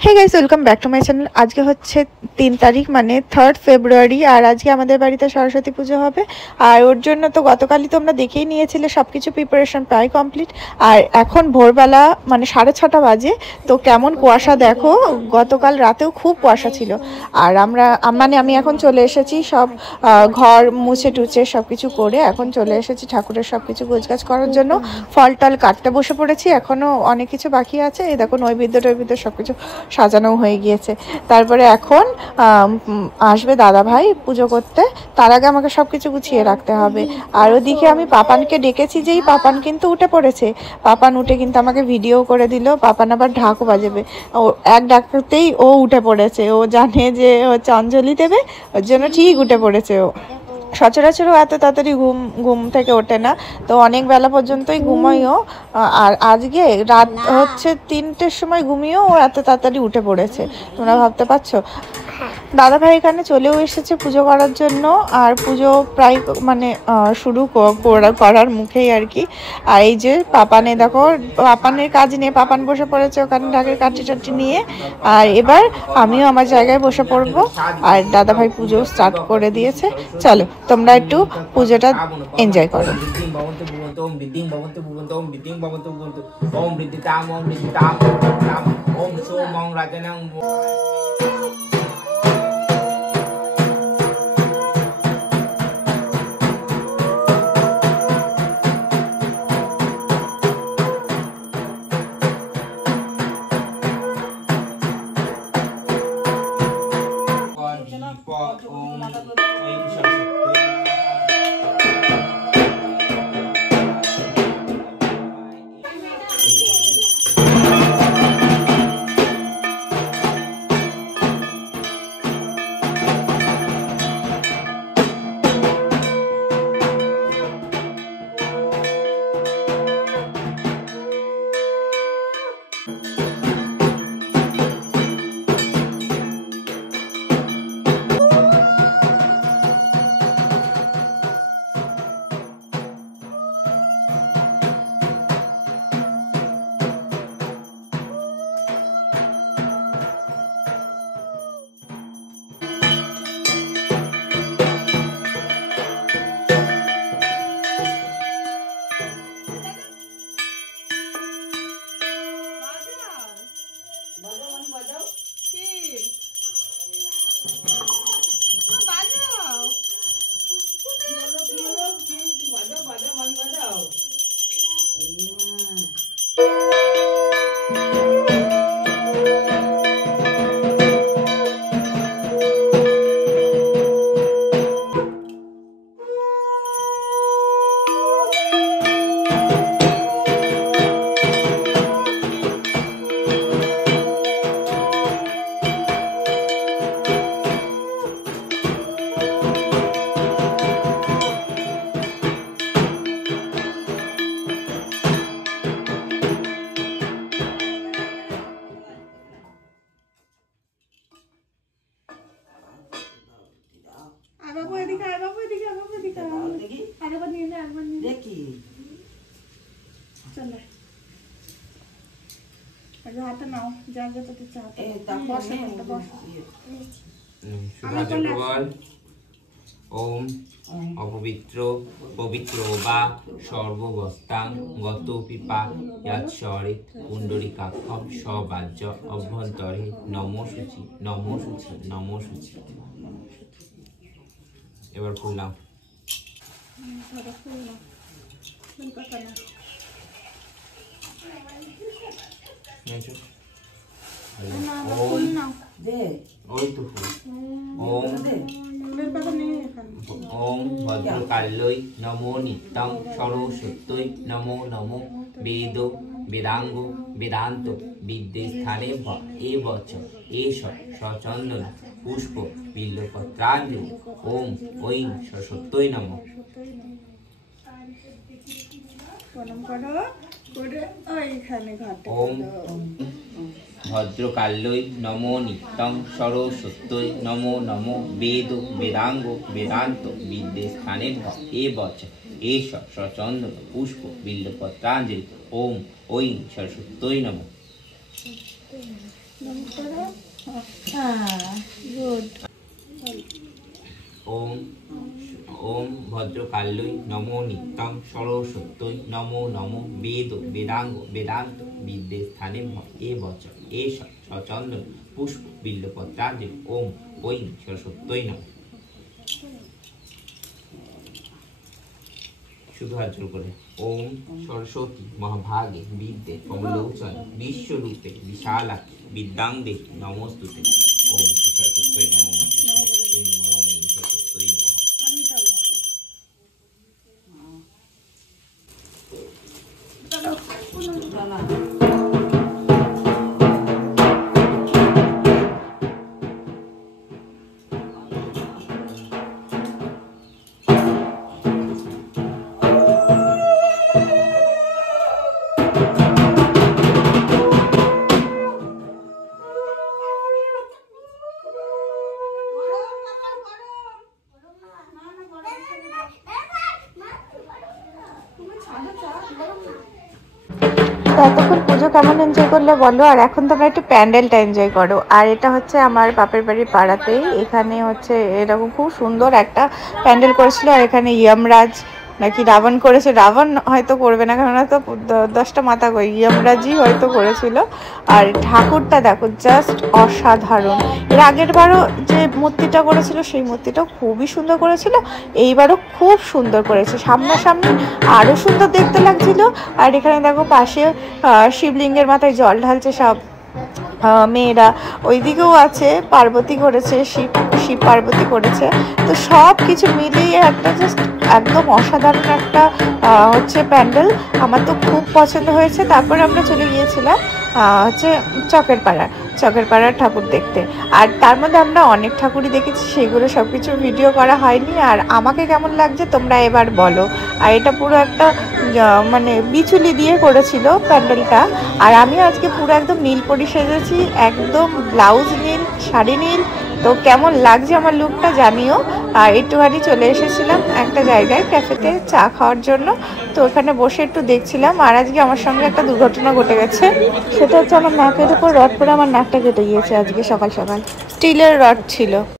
Hey guys welcome back to my channel. आज के होच्छे 3 तारीख माने 3 फेब्रुआरी और आज के आमादेर बाड़ीते सरस्वती पुजो होबे और ओर जोन्नो तो गतकालই तोमरा देखेই निয়েছিলে सबकिछु प्रिपारेशन प्राय कमप्लीट और एखन भोरबेला माने 6:30 बाजे तो केमन कुयाशा देखो। गतकाल रातेও खूब कुयाशा छिलो और आमरा माने आमी एखन चले एसेছি सब घर मुছে टुचे सबकिछु करे एखन चले एसेছি ठाकुरेर सबकिछु गोछगाछ करार जोन्नो फल टल काटते बसे पड़ेছি। एखोनो अनेक किछु बाकी आछे। এই দেখো নৈবেদ্য টৈবেদ্য सबकिछु সাজানো হয়ে গিয়েছে। তারপরে এখন আসবে দাদা ভাই পুজো করতে, তার আগে আমাকে সবকিছু গুছিয়ে রাখতে হবে। আর ওদিকে আমি পাপানকে ডেকেছি, যেই পাপান কিন্তু উঠে পড়েছে। পাপান উঠে কিন্তু আমাকে ভিডিও করে দিল। পাপান আবার ঢাকও বাজাবে, ও এক ডাকতেই ও উঠে পড়েছে। ও জানে যে হচ্ছে অঞ্জলি দেবে, ওর জন্য ঠিক উঠে পড়েছে। ও সচরাচরও এত তাড়াতাড়ি ঘুম থেকে ওঠে না, তো অনেক বেলা পর্যন্তই ঘুমাইও। আর আজকে রাত হচ্ছে 3টের সময় ঘুমিয়েও ও এত তাড়াতাড়ি উঠে পড়েছে, তোমরা ভাবতে পারছো। দাদা ভাই এখানে চলেও এসেছে পুজো করার জন্য আর পুজো প্রায় মানে শুরু করার মুখেই আর কি। আর এই যে পাপানে দেখো, পাপানের কাজ নিয়ে পাপান বসে পড়েছে ওখানে ঢাকের কাঠি টাঠি নিয়ে। আর এবার আমিও আমার জায়গায় বসে পড়বো আর দাদা ভাই পুজো স্টার্ট করে দিয়েছে। চলো তোমরা একটু পুজোটা এনজয় করো। ओम अपवित्र पवित्र वा सर्ववस्थां गतोपिपा यत्सरे पुंडरीकाक्षं सवाज्य अभ्यंतरे नमो शुचि नमो शुचि नमो शुचि। এবার খুললাম। ओम भद्रकाल्यै नमो नित्यं सरस्वत्यै नमो नमो वेदो वेदांगो वेदांत विद्येस्थाने एवच एष सचंदन पुष्प बिल्वपत्राञ्जलि। ओम ऐं सरस्वत्यै नमः। ओम भद्रकाल्यै नमो नित्यं सरस्वत्यै नमो नमो वेद वेदांगो वेदांत विद्येस्थाने एवच एष सचंदन पुष्प बिल्वपत्राञ्जलि। ओम ऐं सरस्वत्यै नमः। গুড। ওম ওম ভদ্রকাল্যই নমো নিত্যং সরস্বত্যই নমো নমো বেদ বেদাঙ্গ বেদান্ত বিদ্যে স্থানে এ বচ এষ সচন্দন পুষ্প বিল্লপত্রাঞ্জলি ওম ঐং সরস্বত্যই নমঃ। শুধু হাত জোড় করে ওম সরস্বতী মহাভাগে বিদ্যে কমলোচন বিশ্বরূপে বিশালাক্ষী বিদ্যাং দেহি নমস্তুতে ওম সরস্বত্যই নমঃ। তো এতক্ষণ পুজো কেমন এনজয় করলে বলো, আর এখন তোমরা একটু প্যান্ডেলটা এনজয় করো। আর এটা হচ্ছে আমার বাপের বাড়ির পাড়াতেই, এখানে হচ্ছে এরকম খুব সুন্দর একটা প্যান্ডেল করেছিল। আর এখানে যমরাজ নাকি রাবণ করেছে, রাবণ হয়তো করবে না, কারণ তো 10টা মাথা কই, যমরাজই হয়তো করেছিল। আর ঠাকুরটা দেখো জাস্ট অসাধারণ। এর আগের বারও যে মূর্তিটা করেছিল সেই মূর্তিটাও খুবই সুন্দর করেছিল, এইবারও খুব সুন্দর করেছে, সামনাসামনি আরও সুন্দর দেখতে লাগছিল। আর এখানে দেখো পাশে শিবলিঙ্গের মাথায় জল ঢালছে সব মেয়েরা, ওইদিকেও আছে পার্বতী করেছে, শিব পার্বতী করেছে। তো সব কিছু মিলিয়ে একটা জাস্ট একদম অসাধারণ একটা হচ্ছে প্যান্ডেল, আমার তো খুব পছন্দ হয়েছে। তারপরে আমরা চলে গিয়েছিলাম হচ্ছে চকের পাড়ার ঠাকুর দেখতে। আর তার মধ্যে আমরা অনেক ঠাকুরই দেখেছি, সেগুলো সব কিছু ভিডিও করা হয়নি। আর আমাকে কেমন লাগছে তোমরা এবার বলো। আর এটা পুরো একটা মানে বিচুলি দিয়ে করেছিল প্যান্ডেলটা। আর আমি আজকে পুরো একদম নীল পরি সেজেছি, একদম ব্লাউজ নীল, শাড়ি নীল। তো কেমন লাগছে আমার লুকটা জানিও। আর একটুখানি চলে এসেছিলাম একটা জায়গায় ক্যাফেতে চা খাওয়ার জন্য, তো ওখানে বসে একটু দেখছিলাম। আর আজকে আমার সঙ্গে একটা দুর্ঘটনা ঘটে গেছে, সেটা হচ্ছে আমার নাকের উপর রড পরে আমার নাকটা কেটে গিয়েছে আজকে সকাল সকাল। স্টিলের রড ছিল।